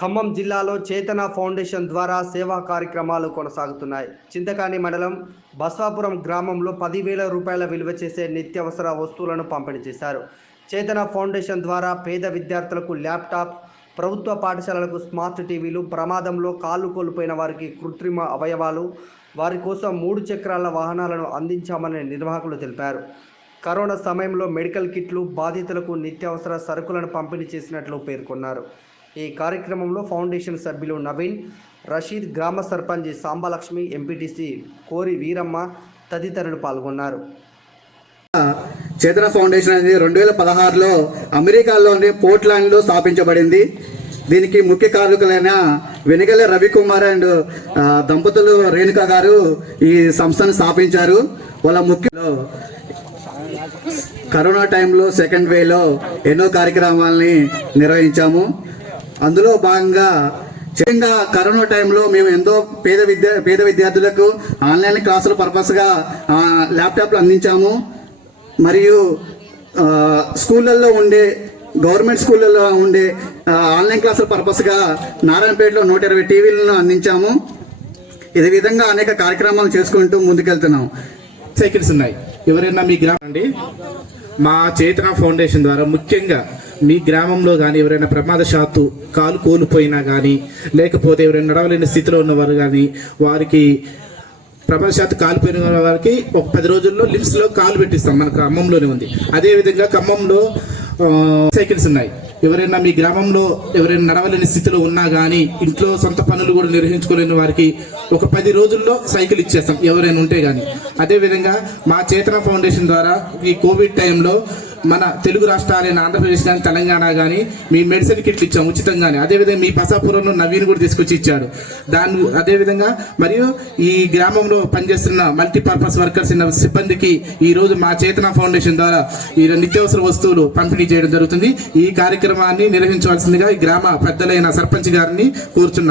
ఖమ్మం జిల్లాలో చేతన ఫౌండేషన్ ద్వారా సేవా కార్యక్రమాలు కొనసాగుతున్నాయి. చింతకాని మండలం బస్వాపురం గ్రామంలో 10,000 రూపాయల విలువ చేసే నిత్యావసర వస్తువులను పంపిణీ చేశారు. చేతన ఫౌండేషన్ ద్వారా పేద విద్యార్థులకు ల్యాప్టాప్, ప్రభుత్వ పాఠశాలలకు స్మార్ట్ టీవీలు, ప్రమాదంలో కాళ్ళు కోల్పోయిన వారికి కృత్రిమ అవయవాలు, వారి కోసం 3 చక్రాల వాహనాలను అందించామని నిర్వాహకులు తెలిపారు. కరోనా సమయంలో మెడికల్ కిట్లు, బాధితులకు నిత్యావసర సరుకులను పంపిణీ చేసినట్లు పేర్కొన్నారు. ఈ కార్యక్రమంలో ఫౌండేషన్ సభ్యులు నవీన్, రషీద్, గ్రామ సర్పంచ్ సాంబలక్ష్మి, ఎంపీటీసీ కోరి వీరమ్మ తదితరులు పాల్గొన్నారు. చేతన ఫౌండేషన్ అనేది 2016లో అమెరికాలోని పోర్ట్లాండ్లో స్థాపించబడింది. దీనికి ముఖ్య కారకులైన వెనిగల రవికుమార్ అండ్ దంపతులు రేణుక గారు ఈ సంస్థను స్థాపించారు. వాళ్ళ ముఖ్యంలో కరోనా టైంలో సెకండ్ వేలో ఎన్నో కార్యక్రమాలని నిర్వహించాము. అందులో భాగంగా ముఖ్యంగా కరోనా టైంలో మేము ఎంతో పేద విద్యార్థులకు ఆన్లైన్ క్లాసుల పర్పస్గా ల్యాప్టాప్లు అందించాము. మరియు స్కూళ్ళల్లో ఉండే గవర్నమెంట్ స్కూళ్ళల్లో ఉండే ఆన్లైన్ క్లాసుల పర్పస్గా నారాయణపేటలో 120 టీవీలను అందించాము. ఇదే విధంగా అనేక కార్యక్రమాలు చేసుకుంటూ ముందుకెళ్తున్నాం. సైకిల్స్ ఉన్నాయి. ఎవరైనా మీ గ్రామం అండి, మా చేతన ఫౌండేషన్ ద్వారా ముఖ్యంగా మీ గ్రామంలో కానీ ఎవరైనా ప్రమాదశాత్తు కాలు కోల్పోయినా కానీ, లేకపోతే ఎవరైనా నడవలేని స్థితిలో ఉన్నవారు కానీ, వారికి ప్రమాదశాత్తు కాలిపోయిన వారికి ఒక 10 రోజుల్లో లిమ్స్లో కాలు పెట్టిస్తాం. మన ఖమ్మంలోనే ఉంది. అదేవిధంగా ఖమ్మంలో సైకిల్స్ ఉన్నాయి. ఎవరైనా మీ గ్రామంలో ఎవరైనా నడవలేని స్థితిలో ఉన్నా కానీ, ఇంట్లో సొంత పనులు కూడా నిర్వహించుకోలేని వారికి ఒక 10 రోజుల్లో సైకిల్ ఇచ్చేస్తాం ఎవరైనా ఉంటే కానీ. అదేవిధంగా మా చేతన ఫౌండేషన్ ద్వారా ఈ కోవిడ్ టైంలో మన తెలుగు రాష్ట్రాలైన ఆంధ్రప్రదేశ్ కానీ, తెలంగాణ కానీ మీ మెడిసిన్ కిట్లు ఇచ్చాం ఉచితంగానే. అదేవిధంగా మీ బసాపురంలో నవీన్ కూడా తీసుకొచ్చి ఇచ్చాడు. అదేవిధంగా మరియు ఈ గ్రామంలో పనిచేస్తున్న మల్టీపర్పస్ వర్కర్స్ ఉన్న సిబ్బందికి ఈ రోజు మా చేతన ఫౌండేషన్ ద్వారా ఈ నిత్యావసర వస్తువులు పంపిణీ చేయడం జరుగుతుంది. ఈ కార్యక్రమాన్ని నిర్వహించవలసిందిగా ఈ గ్రామ పెద్దలైన సర్పంచ్ గారిని కోరుచున్నాను.